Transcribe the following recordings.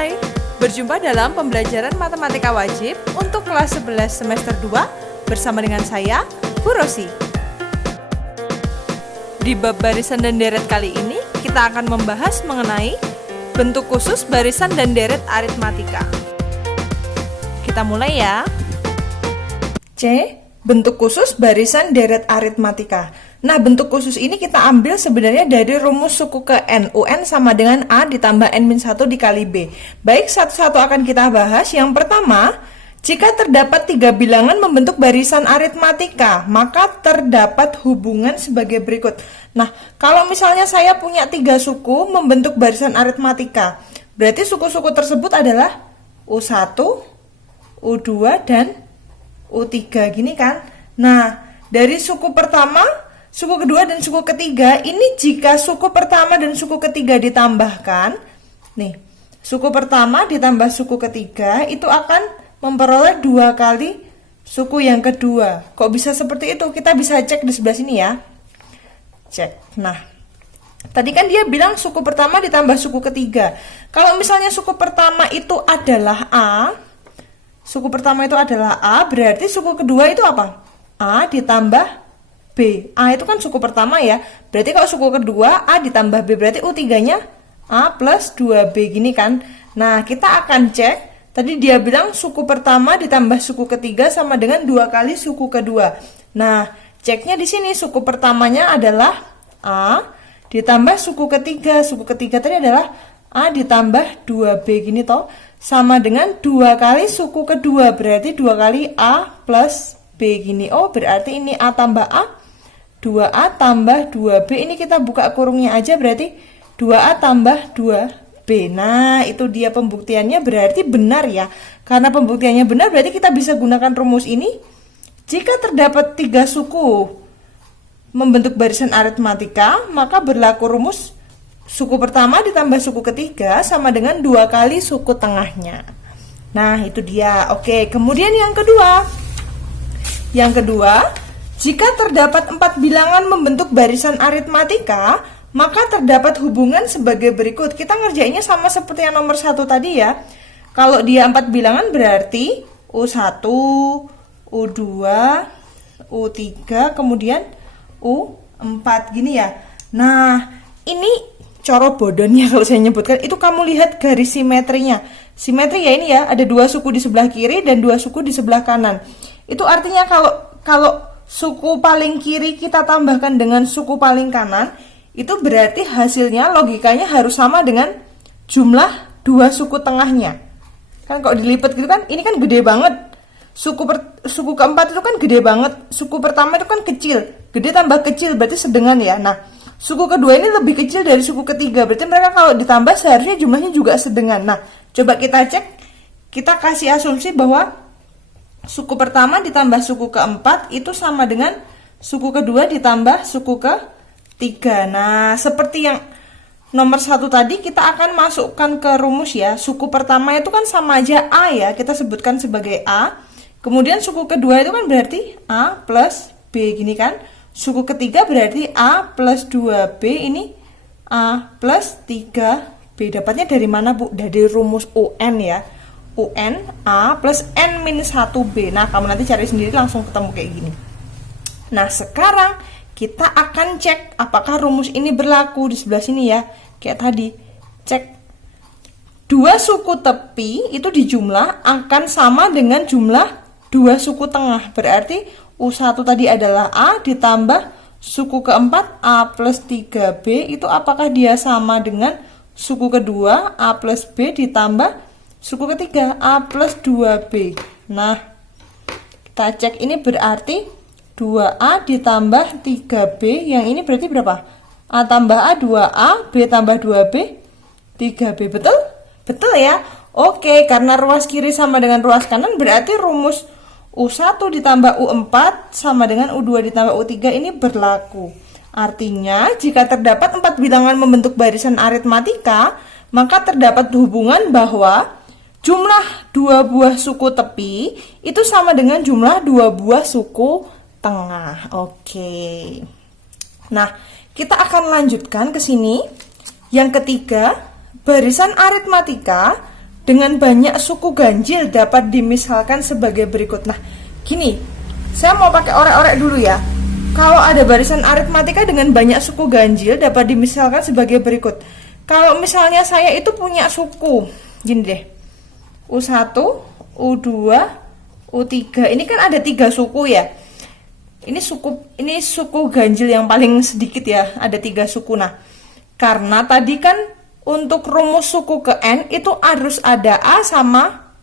Hai, berjumpa dalam pembelajaran matematika wajib untuk kelas 11 semester 2 bersama dengan saya, Bu Rosi. Di bab barisan dan deret kali ini, kita akan membahas mengenai bentuk khusus barisan dan deret aritmatika. Kita mulai ya. C. Bentuk khusus barisan deret aritmatika. Nah, bentuk khusus ini kita ambil sebenarnya dari rumus suku ke N. UN sama dengan A ditambah N-1 dikali B. Baik, satu-satu akan kita bahas. Yang pertama, jika terdapat 3 bilangan membentuk barisan aritmatika, maka terdapat hubungan sebagai berikut. Nah, kalau misalnya saya punya 3 suku membentuk barisan aritmatika, berarti suku-suku tersebut adalah U1, U2, dan U3 gini kan. Nah, dari suku pertama, suku kedua, dan suku ketiga, ini jika suku pertama dan suku ketiga ditambahkan, nih, suku pertama ditambah suku ketiga itu akan memperoleh 2 kali suku yang kedua. Kok bisa seperti itu? Kita bisa cek di sebelah sini ya. Cek. Nah, tadi kan dia bilang suku pertama ditambah suku ketiga. Kalau misalnya suku pertama itu adalah A, suku pertama itu adalah A, berarti suku kedua itu apa? A ditambah B. A itu kan suku pertama ya. Berarti kalau suku kedua A ditambah B, berarti U3-nya A plus 2B gini kan. Nah, kita akan cek. Tadi dia bilang suku pertama ditambah suku ketiga sama dengan 2 kali suku kedua. Nah, ceknya di sini suku pertamanya adalah A ditambah suku ketiga. Suku ketiga tadi adalah A ditambah 2B gini toh. Sama dengan 2 kali suku kedua. Berarti 2 kali A plus B gini. Oh, berarti ini A tambah A, 2A tambah 2B. Ini kita buka kurungnya aja, berarti 2A tambah 2B. Nah, itu dia pembuktiannya, berarti benar ya. Karena pembuktiannya benar, berarti kita bisa gunakan rumus ini. Jika terdapat 3 suku membentuk barisan aritmatika, maka berlaku rumus suku pertama ditambah suku ketiga sama dengan 2 kali suku tengahnya. Nah, itu dia. Oke, kemudian yang kedua. Yang kedua, jika terdapat 4 bilangan membentuk barisan aritmatika, maka terdapat hubungan sebagai berikut. Kita ngerjainnya sama seperti yang nomor 1 tadi ya. Kalau dia 4 bilangan berarti U1, U2, U3, kemudian U4 gini ya. Nah, ini coro bodohnya kalau saya nyebutkan, itu kamu lihat garis simetrinya. Simetri ya ini ya, ada 2 suku di sebelah kiri dan 2 suku di sebelah kanan. Itu artinya kalau suku paling kiri kita tambahkan dengan suku paling kanan, itu berarti hasilnya logikanya harus sama dengan jumlah 2 suku tengahnya. Kan kalau dilipat gitu kan, ini kan gede banget. Suku keempat itu kan gede banget. Suku pertama itu kan kecil. Gede tambah kecil berarti sedengan ya. Nah, suku kedua ini lebih kecil dari suku ketiga. Berarti mereka kalau ditambah seharusnya jumlahnya juga sedengan. Nah, coba kita cek. Kita kasih asumsi bahwa suku pertama ditambah suku keempat itu sama dengan suku kedua ditambah suku ketiga. Nah, seperti yang nomor 1 tadi, kita akan masukkan ke rumus ya. Suku pertama itu kan sama aja A ya, kita sebutkan sebagai A. Kemudian suku kedua itu kan berarti A plus B gini kan. Suku ketiga berarti A plus 2B, ini A plus 3B. Dapatnya dari mana, Bu? Dari rumus UN ya. UN A plus N-1B. Nah, kamu nanti cari sendiri langsung ketemu kayak gini. Nah, sekarang kita akan cek apakah rumus ini berlaku di sebelah sini ya. Kayak tadi, cek 2 suku tepi itu dijumlah akan sama dengan jumlah 2 suku tengah. Berarti U1 tadi adalah A ditambah suku keempat A plus 3B, itu apakah dia sama dengan suku kedua A plus B ditambah suku ketiga A plus 2B. Nah, kita cek ini berarti 2A ditambah 3B. Yang ini berarti berapa? A tambah A, 2A, B tambah 2B, 3B. Betul? Betul ya? Oke, karena ruas kiri sama dengan ruas kanan, berarti rumus U1 ditambah U4 sama dengan U2 ditambah U3 ini berlaku. Artinya, jika terdapat 4 bilangan membentuk barisan aritmatika, maka terdapat hubungan bahwa jumlah 2 buah suku tepi itu sama dengan jumlah 2 buah suku tengah. Oke. Nah, kita akan lanjutkan ke sini. Yang ketiga, barisan aritmatika dengan banyak suku ganjil dapat dimisalkan sebagai berikut. Nah, gini, saya mau pakai orek-orek dulu ya. Kalau ada barisan aritmatika dengan banyak suku ganjil dapat dimisalkan sebagai berikut. Kalau misalnya saya itu punya suku, gini deh, U1, U2, U3. Ini kan ada 3 suku ya. Ini suku ganjil yang paling sedikit ya, ada 3 suku. Nah, karena tadi kan untuk rumus suku ke N itu harus ada A sama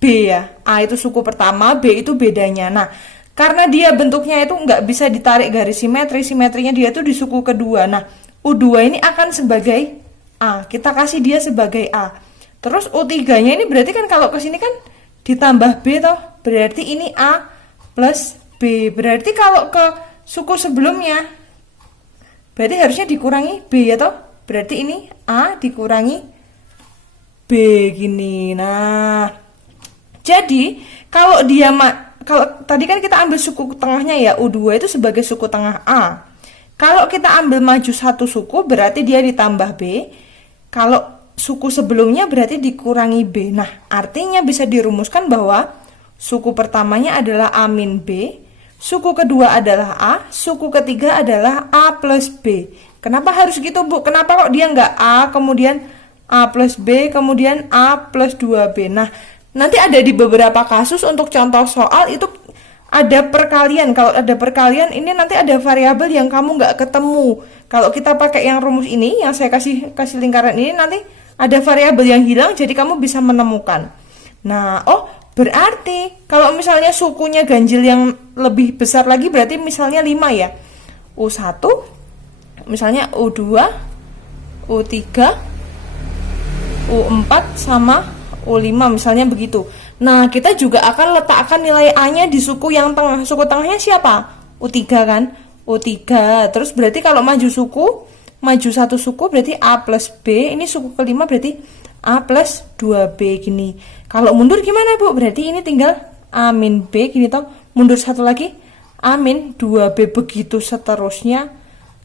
B ya. A itu suku pertama, B itu bedanya. Nah, karena dia bentuknya itu nggak bisa ditarik garis simetri, simetrinya dia tuh di suku kedua. Nah, U2 ini akan sebagai A. Kita kasih dia sebagai A. Terus U3-nya ini berarti kan kalau ke sini kan ditambah B toh. Berarti ini A plus B. Berarti kalau ke suku sebelumnya berarti harusnya dikurangi B ya toh. Berarti ini A dikurangi B gini. Nah, jadi kalau kalau tadi kan kita ambil suku tengahnya ya, U2 itu sebagai suku tengah A. Kalau kita ambil maju satu suku berarti dia ditambah B. Kalau suku sebelumnya berarti dikurangi B. Nah, artinya bisa dirumuskan bahwa suku pertamanya adalah A min B, suku kedua adalah A, suku ketiga adalah A plus B. Kenapa harus gitu, Bu? Kenapa kok dia nggak A, kemudian A plus B, kemudian A plus 2B? Nah, nanti ada di beberapa kasus untuk contoh soal itu ada perkalian. Kalau ada perkalian, ini nanti ada variabel yang kamu nggak ketemu. Kalau kita pakai yang rumus ini, yang saya kasih lingkaran ini, nanti ada variabel yang hilang, jadi kamu bisa menemukan. Nah, berarti kalau misalnya sukunya ganjil yang lebih besar lagi, berarti misalnya 5 ya. U1, misalnya U2, U3, U4 sama U5 misalnya begitu. Nah, kita juga akan letakkan nilai A-nya di suku yang tengah. Suku tengahnya siapa? U3 kan? U3. Terus berarti kalau maju satu suku berarti A plus B. Ini suku kelima berarti A plus 2B gini. Kalau mundur gimana, Bu? Berarti ini tinggal A min B gini toh. Mundur satu lagi A min 2B, begitu seterusnya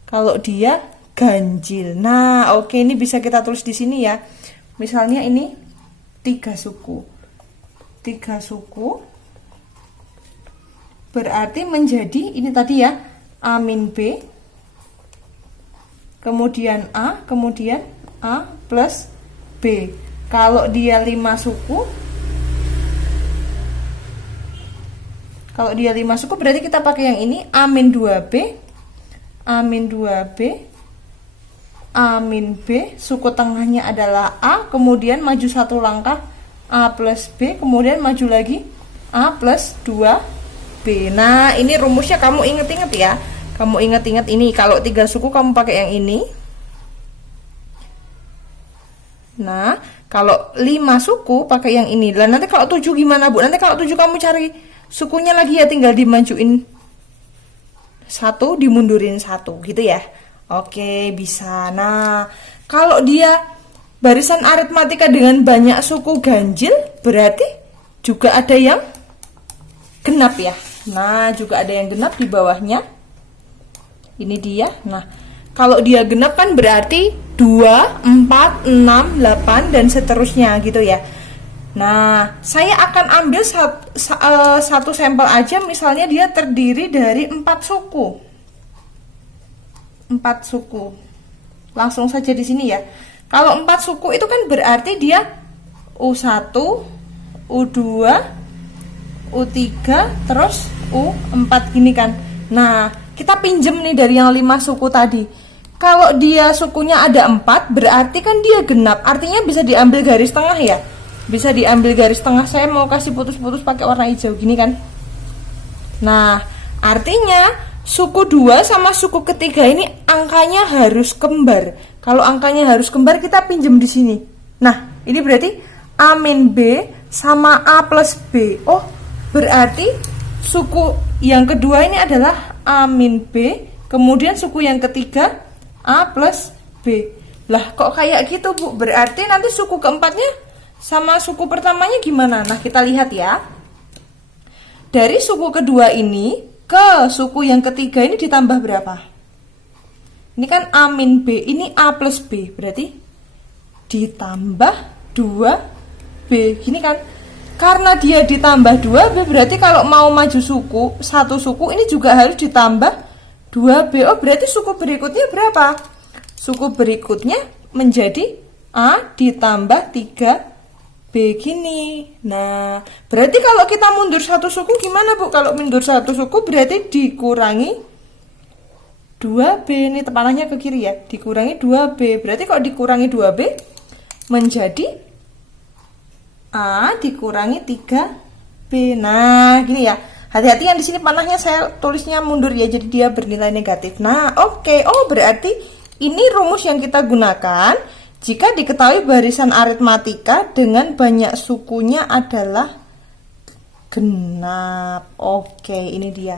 kalau dia ganjil. Nah, oke, ini bisa kita tulis di sini ya. Misalnya ini 3 suku. 3 suku berarti menjadi ini tadi ya, A min B, kemudian A, kemudian A plus B. Kalau dia 5 suku, berarti kita pakai yang ini, A min 2B, A min 2B, A min B, suku tengahnya adalah A, kemudian maju satu langkah A plus B, kemudian maju lagi A plus 2B. Nah, ini rumusnya kamu inget-inget ya. Kamu inget-inget ini, kalau 3 suku kamu pakai yang ini. Nah, kalau 5 suku pakai yang ini. Lah nanti kalau 7 gimana, Bu? Nanti kalau 7 kamu cari sukunya lagi ya, tinggal dimajuin 1, dimundurin 1 gitu ya. Oke, bisa. Nah, kalau dia barisan aritmatika dengan banyak suku ganjil, berarti juga ada yang genap ya. Nah, juga ada yang genap di bawahnya. Ini dia. Nah, kalau dia genap kan berarti 2, 4, 6, 8 dan seterusnya gitu ya. Nah, saya akan ambil satu sampel aja, misalnya dia terdiri dari 4 suku. 4 suku. Langsung saja di sini ya. Kalau 4 suku itu kan berarti dia U1, U2, U3, terus U4 gini kan. Nah, kita pinjem nih dari yang 5 suku tadi. Kalau dia sukunya ada 4, berarti kan dia genap. Artinya bisa diambil garis tengah ya. Bisa diambil garis tengah. Saya mau kasih putus-putus pakai warna hijau gini kan. Nah, artinya suku 2 sama suku ketiga ini angkanya harus kembar. Kalau angkanya harus kembar, kita pinjem di sini. Nah, ini berarti A min B sama A plus B. Oh, berarti suku yang kedua ini adalah A min B, kemudian suku yang ketiga A plus B. Lah, kok kayak gitu, Bu? Berarti nanti suku keempatnya sama suku pertamanya gimana? Nah, kita lihat ya. Dari suku kedua ini ke suku yang ketiga ini ditambah berapa? Ini kan A min B, ini A plus B, berarti ditambah 2 2B. Gini kan? Karena dia ditambah 2B, berarti kalau mau maju suku, satu suku ini juga harus ditambah 2B. Oh, berarti suku berikutnya berapa? Suku berikutnya menjadi A ditambah 3B gini. Nah, berarti kalau kita mundur satu suku gimana, Bu? Kalau mundur satu suku berarti dikurangi 2B. Ini panahnya ke kiri ya. Dikurangi 2B. Berarti kalau dikurangi 2B menjadi A dikurangi 3B. Nah, gini ya. Hati-hati yang di sini panahnya saya tulisnya mundur ya, jadi dia bernilai negatif. Nah, oke. Oh, berarti ini rumus yang kita gunakan jika diketahui barisan aritmatika dengan banyak sukunya adalah genap. Oke, ini dia.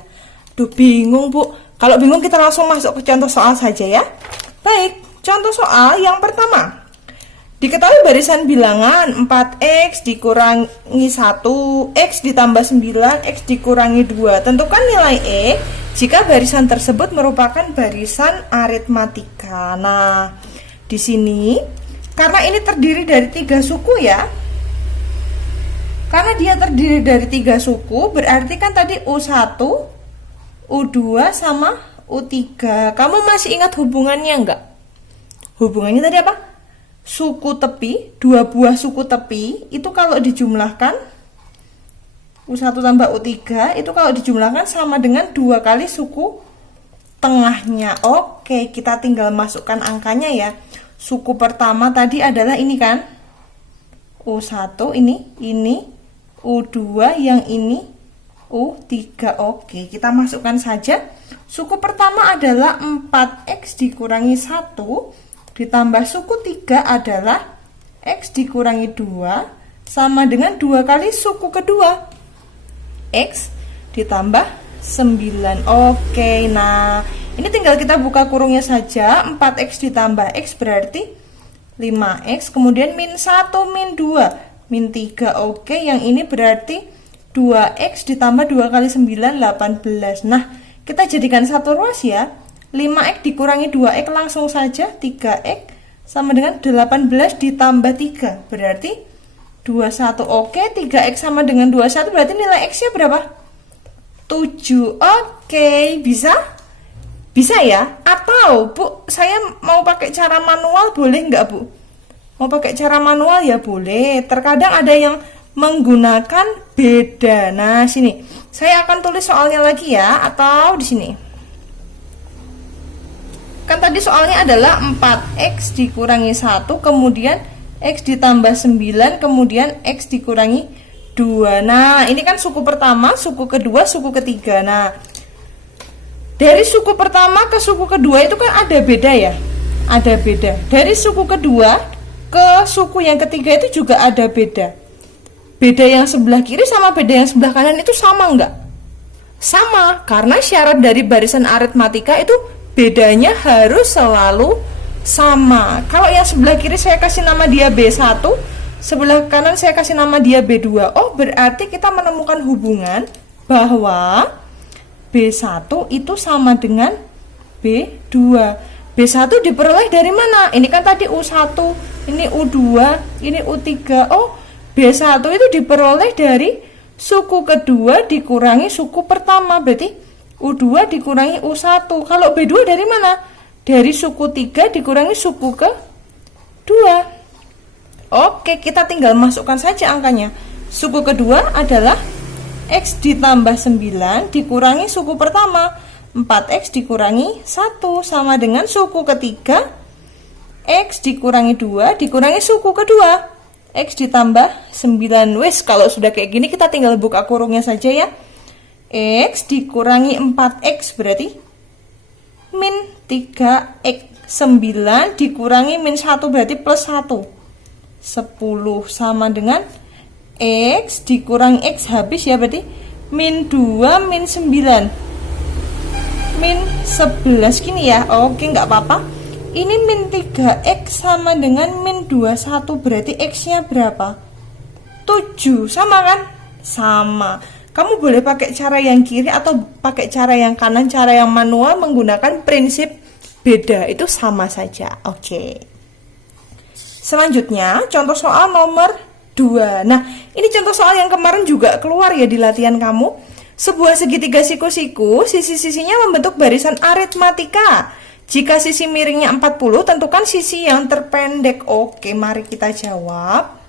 Duh, bingung, Bu. Kalau bingung kita langsung masuk ke contoh soal saja ya. Baik, contoh soal yang pertama. Diketahui barisan bilangan 4x dikurangi 1, x ditambah 9, x dikurangi 2. Tentukan nilai E jika barisan tersebut merupakan barisan aritmatika. Nah, di sini karena ini terdiri dari 3 suku ya. Karena dia terdiri dari 3 suku, berarti kan tadi U1, U2 sama U3. Kamu masih ingat hubungannya enggak? Hubungannya tadi apa? Suku tepi, 2 buah suku tepi itu kalau dijumlahkan U1 tambah U3 itu kalau dijumlahkan sama dengan 2 kali suku tengahnya. Oke, kita tinggal masukkan angkanya ya. Suku pertama tadi adalah ini kan, U1 ini U2 yang ini U3. Oke, kita masukkan saja. Suku pertama adalah 4x dikurangi 1 ditambah suku 3 adalah x dikurangi 2 sama dengan 2 kali suku kedua x ditambah 9. Oke, nah ini tinggal kita buka kurungnya saja. 4x ditambah x berarti 5x, kemudian min 1 min 2 min 3. Oke, yang ini berarti 2x ditambah 2 kali 9 18. Nah, kita jadikan satu ruas ya. 5x dikurangi 2x langsung saja 3x sama dengan 18 ditambah 3 berarti 21. Oke, 3x sama dengan 21 berarti nilai x nya berapa? 7. Oke, bisa? Bisa ya? Atau Bu, saya mau pakai cara manual boleh nggak Bu? Mau pakai cara manual ya boleh. Terkadang ada yang menggunakan beda. Nah, sini saya akan tulis soalnya lagi ya, atau di sini. Kan tadi soalnya adalah 4x dikurangi 1, kemudian x ditambah 9, kemudian x dikurangi 2. Nah, ini kan suku pertama, suku kedua, suku ketiga. Nah, dari suku pertama ke suku kedua itu kan ada beda ya? Ada beda. Dari suku kedua ke suku yang ketiga itu juga ada beda. Beda yang sebelah kiri sama beda yang sebelah kanan itu sama enggak? Sama, karena syarat dari barisan aritmatika itu bedanya harus selalu sama. Kalau yang sebelah kiri saya kasih nama dia B1, sebelah kanan saya kasih nama dia B2. Oh, berarti kita menemukan hubungan bahwa B1 itu sama dengan B2. B1 diperoleh dari mana? Ini kan tadi U1, ini U2, ini U3. Oh, B1 itu diperoleh dari suku kedua dikurangi suku pertama. Berarti U2 dikurangi U1. Kalau B2 dari mana? Dari suku 3 dikurangi suku kedua. Oke, kita tinggal masukkan saja angkanya. Suku kedua adalah x ditambah 9 dikurangi suku pertama. 4x dikurangi 1 sama dengan suku ketiga x dikurangi 2 dikurangi suku kedua. X ditambah 9. Wes, kalau sudah kayak gini kita tinggal buka kurungnya saja ya. X dikurangi 4x berarti min 3x. 9 dikurangi min 1 berarti plus 1. 10 sama dengan x dikurangi x habis ya, berarti min 2 min 9 min 11 gini ya. Oke, nggak apa-apa. Ini min 3x sama dengan min 21 berarti x nya berapa? 7. Sama kan? Sama. Kamu boleh pakai cara yang kiri atau pakai cara yang kanan, cara yang manual menggunakan prinsip beda, itu sama saja. Oke. Selanjutnya, contoh soal nomor 2. Nah, ini contoh soal yang kemarin juga keluar ya di latihan kamu. Sebuah segitiga siku-siku, sisi-sisinya membentuk barisan aritmatika. Jika sisi miringnya 40, tentukan sisi yang terpendek. Oke, mari kita jawab.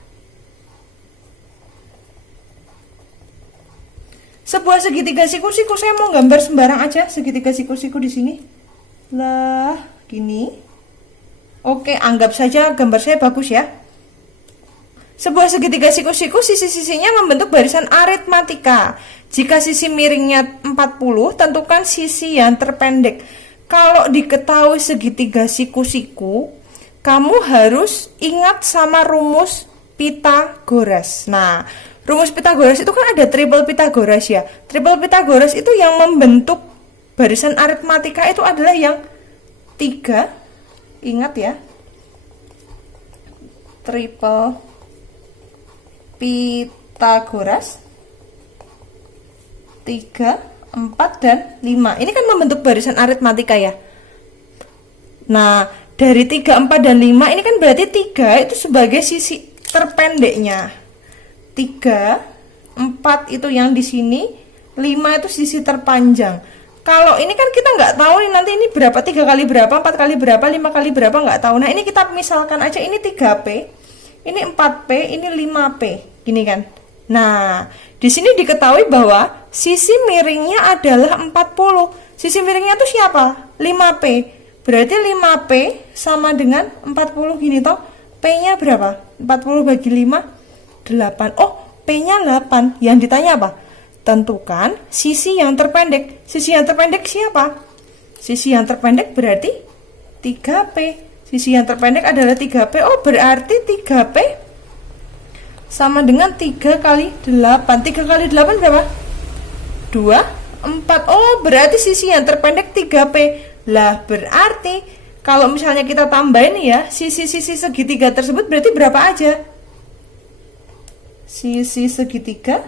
Sebuah segitiga siku-siku, saya mau gambar sembarang aja segitiga siku-siku di sini. Lah, gini. Oke, anggap saja gambar saya bagus ya. Sebuah segitiga siku-siku, sisi-sisinya membentuk barisan aritmatika. Jika sisi miringnya 40, tentukan sisi yang terpendek. Kalau diketahui segitiga siku-siku, kamu harus ingat sama rumus Pythagoras. Nah, rumus Pythagoras itu kan ada triple Pythagoras ya. Triple Pythagoras itu yang membentuk barisan aritmatika itu adalah yang 3. Ingat ya. Triple Pythagoras 3, 4, dan 5. Ini kan membentuk barisan aritmatika ya. Nah, dari 3, 4, dan 5 ini kan berarti 3 itu sebagai sisi terpendeknya. 3, 4 itu yang di sini, 5 itu sisi terpanjang. Kalau ini kan kita nggak tahu nih nanti ini berapa, 3 kali berapa, 4 kali berapa, 5 kali berapa, nggak tahu. Nah, ini kita misalkan aja ini 3P, ini 4P, ini 5P, gini kan. Nah, di sini diketahui bahwa sisi miringnya adalah 40. Sisi miringnya itu siapa? 5P. Berarti 5P sama dengan 40 gini toh. P-nya berapa? 40 bagi 5, 8. Oh, P-nya 8. Yang ditanya apa? Tentukan sisi yang terpendek. Sisi yang terpendek siapa? Sisi yang terpendek berarti 3P. Sisi yang terpendek adalah 3P. Oh, berarti 3P sama dengan 3 kali 8. 3 kali 8 berapa? 2, 4. Oh, berarti sisi yang terpendek 3P. Lah, berarti kalau misalnya kita tambahin ya, sisi-sisi segitiga tersebut berarti berapa aja? Sisi segitiga,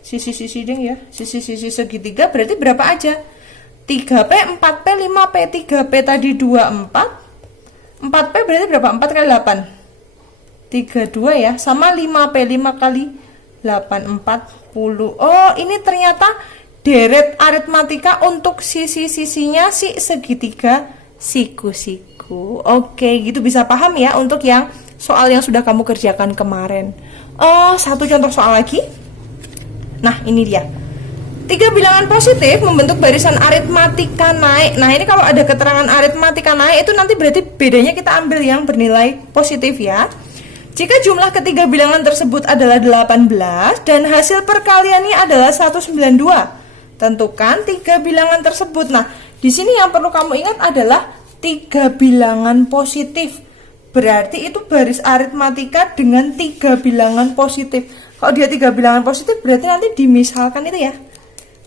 sisi-sisi ding ya. Sisi-sisi segitiga berarti berapa aja? 3P, 4P, 5P. 3P tadi 2, 4. 4P berarti berapa? 4 kali 8. 32 ya, sama 5P, 5 kali 8, 40. Oh, ini ternyata deret aritmatika untuk sisi-sisinya si segitiga siku-siku. Oke, gitu bisa paham ya untuk yang soal yang sudah kamu kerjakan kemarin. Oh, satu contoh soal lagi. Nah, ini dia. 3 bilangan positif membentuk barisan aritmatika naik. Nah, ini kalau ada keterangan aritmatika naik itu nanti berarti bedanya kita ambil yang bernilai positif ya. Jika jumlah ketiga bilangan tersebut adalah 18 dan hasil perkaliannya adalah 192, tentukan 3 bilangan tersebut. Nah, di sini yang perlu kamu ingat adalah 3 bilangan positif. Berarti itu baris aritmatika dengan 3 bilangan positif. Kalau dia 3 bilangan positif berarti nanti dimisalkan itu ya,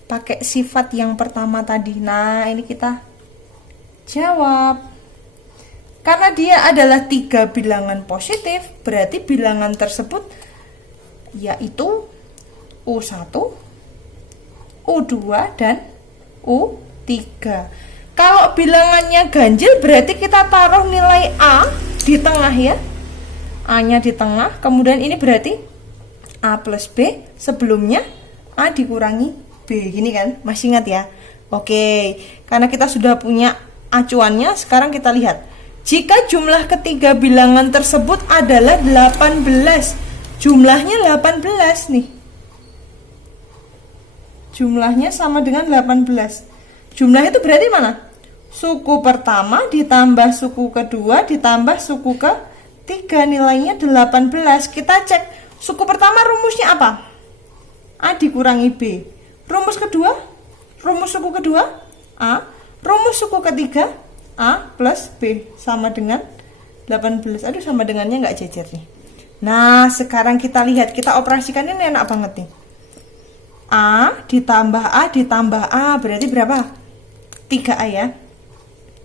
pakai sifat yang pertama tadi. Nah, ini kita jawab. Karena dia adalah 3 bilangan positif, berarti bilangan tersebut yaitu U1, U2, dan U3. Kalau bilangannya ganjil berarti kita taruh nilai A di tengah ya. A-nya di tengah, kemudian ini berarti A plus B, sebelumnya A dikurangi B. Gini kan, masih ingat ya? Oke, karena kita sudah punya acuannya, sekarang kita lihat. Jika jumlah ketiga bilangan tersebut adalah 18, jumlahnya 18 nih. Jumlahnya sama dengan 18. Jumlah itu berarti mana? Suku pertama ditambah suku kedua ditambah suku ketiga, nilainya 18. Kita cek suku pertama rumusnya apa? A dikurangi B. Rumus kedua? Rumus suku kedua? A. Rumus suku ketiga? A plus B sama dengan 18. Aduh, sama dengannya nggak jejer nih. Nah, sekarang kita lihat, kita operasikan ini enak banget nih. A ditambah A berarti berapa? 3A ya.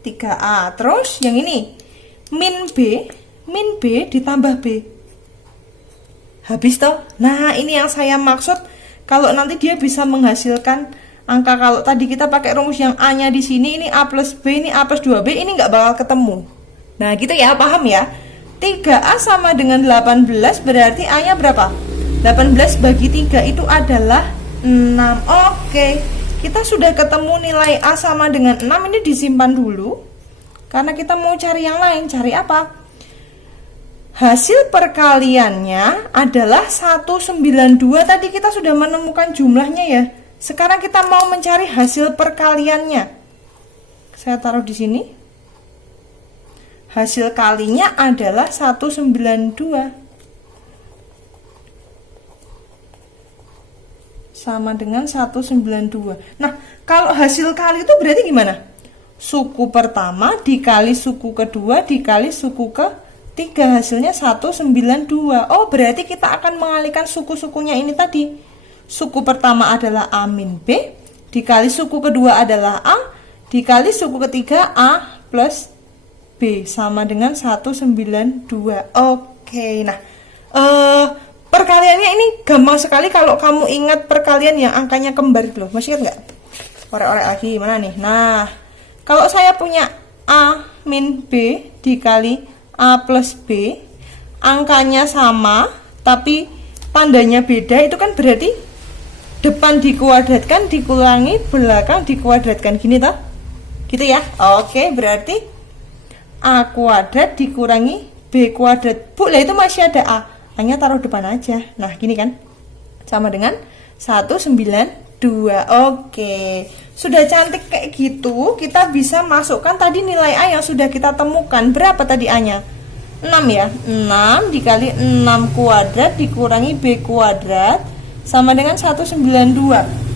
3A. Terus yang ini min B ditambah B. Habis toh. Nah, ini yang saya maksud kalau nanti dia bisa menghasilkan angka. Kalau tadi kita pakai rumus yang A-nya di sini, ini A plus B, ini A plus 2B, ini nggak bakal ketemu. Nah, gitu ya, paham ya? 3A sama dengan 18, berarti A-nya berapa? 18 bagi 3 itu adalah 6. Oke, kita sudah ketemu nilai A sama dengan 6. Ini disimpan dulu, karena kita mau cari yang lain. Cari apa? Hasil perkaliannya adalah 192. Tadi kita sudah menemukan jumlahnya ya. Sekarang kita mau mencari hasil perkaliannya. Saya taruh di sini. Hasil kalinya adalah 192. Sama dengan 192. Nah, kalau hasil kali itu berarti gimana? Suku pertama dikali suku kedua dikali suku ketiga, hasilnya 192. Oh, berarti kita akan mengalihkan suku-sukunya ini tadi. Suku pertama adalah A min B, dikali suku kedua adalah A, dikali suku ketiga A plus B, sama dengan 192. Oke, nah perkaliannya ini gampang sekali kalau kamu ingat perkalian yang angkanya kembar loh. Masih ingat nggak? Orek-orek lagi, mana nih? Nah, kalau saya punya A min B dikali A plus B, angkanya sama tapi tandanya beda, itu kan berarti depan dikuadratkan dikurangi belakang dikuadratkan, gini toh? Gitu ya. Oke, berarti A kuadrat dikurangi B kuadrat. Bu, lah itu masih ada A, hanya taruh depan aja. Nah, gini kan? Sama dengan 192. Oke, sudah cantik kayak gitu. Kita bisa masukkan tadi nilai A yang sudah kita temukan. Berapa tadi A-nya? 6 ya. 6 dikali 6 kuadrat dikurangi B kuadrat sama dengan 192.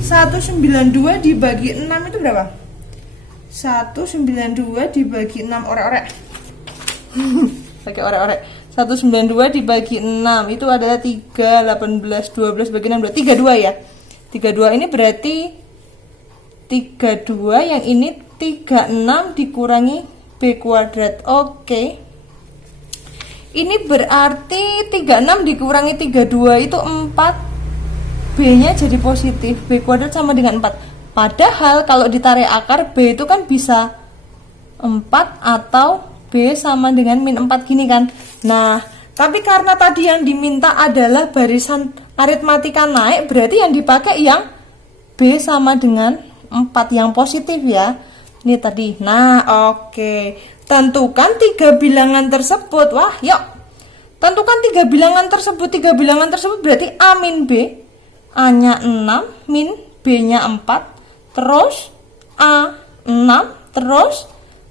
192 dibagi 6 itu berapa? 192 dibagi 6, orek-orek. Pakai orek-orek. 192 dibagi 6 itu adalah 3, 18, 12 bagi 6, 32 ya. 32 ini berarti 32, yang ini 36 dikurangi B kuadrat. Oke. Ini berarti 36 dikurangi 32 itu 4. B-nya jadi positif. B kuadrat sama dengan 4. Padahal kalau ditarik akar B itu kan bisa 4 atau B sama dengan min 4, gini kan. Nah, tapi karena tadi yang diminta adalah barisan aritmatika naik, berarti yang dipakai yang B sama dengan 4 yang positif ya. Ini tadi. Nah, oke. Tentukan 3 bilangan tersebut. Wah, yuk. Tentukan 3 bilangan tersebut. 3 bilangan tersebut berarti A min B. A-nya 6, min B-nya 4. Terus A 6, terus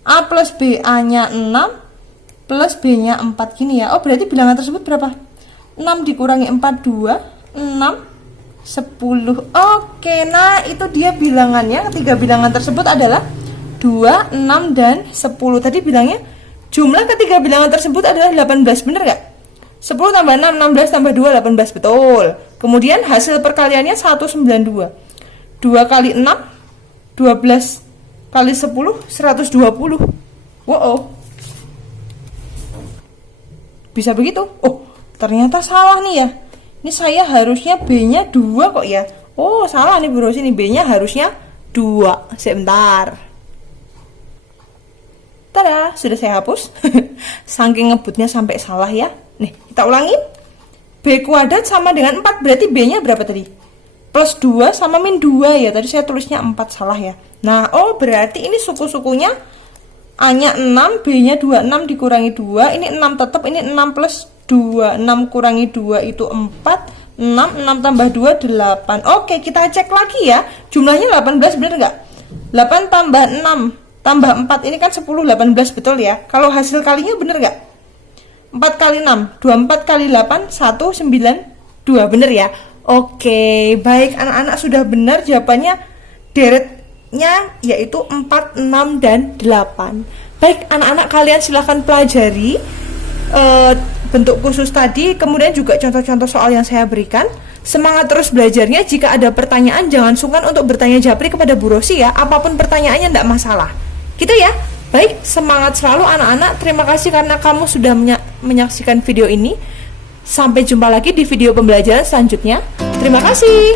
A plus B, A-nya 6 plus B-nya 4, gini ya. Oh, berarti bilangan tersebut berapa? 6 dikurangi 4, 2, 6, 10. Oke, nah itu dia bilangannya. Ketiga bilangan tersebut adalah 2, 6, dan 10. Tadi bilangnya jumlah ketiga bilangan tersebut adalah 18, bener gak? 10 tambah 6, 16 tambah 2, 18, betul. Kemudian hasil perkaliannya 192. 2 kali 6, 12 kali 10, 120. Wow. Bisa begitu? Oh, ternyata salah nih ya. Ini saya harusnya B-nya 2 kok ya. Oh, salah nih bro, sini B-nya harusnya 2. Sebentar. Tada, sudah saya hapus. Saking ngebutnya sampai salah ya. Nih, kita ulangi. B kuadrat sama dengan 4, berarti B-nya berapa tadi? Plus 2 sama min 2 ya. Tadi saya tulisnya 4, salah ya. Nah, oh berarti ini suku-sukunya A-nya 6, B-nya 26 dikurangi 2. Ini 6 tetap, ini 6 plus 2. 6 kurangi 2 itu 4. 6, 6 tambah 2, 8. Oke, kita cek lagi ya. Jumlahnya 18, bener nggak? 8 tambah 6 tambah 4, ini kan 10, 18, betul ya. Kalau hasil kalinya bener nggak? 4 kali 6, 24 kali 8, 192, bener ya. Oke, baik anak-anak, sudah benar jawabannya. Deretnya yaitu 4, 6, dan 8. Baik anak-anak, kalian silahkan pelajari bentuk khusus tadi, kemudian juga contoh-contoh soal yang saya berikan. Semangat terus belajarnya. Jika ada pertanyaan, jangan sungkan untuk bertanya japri kepada Bu Rosi ya. Apapun pertanyaannya tidak masalah. Gitu ya. Baik, semangat selalu anak-anak. Terima kasih karena kamu sudah menyaksikan video ini. Sampai jumpa lagi di video pembelajaran selanjutnya. Terima kasih.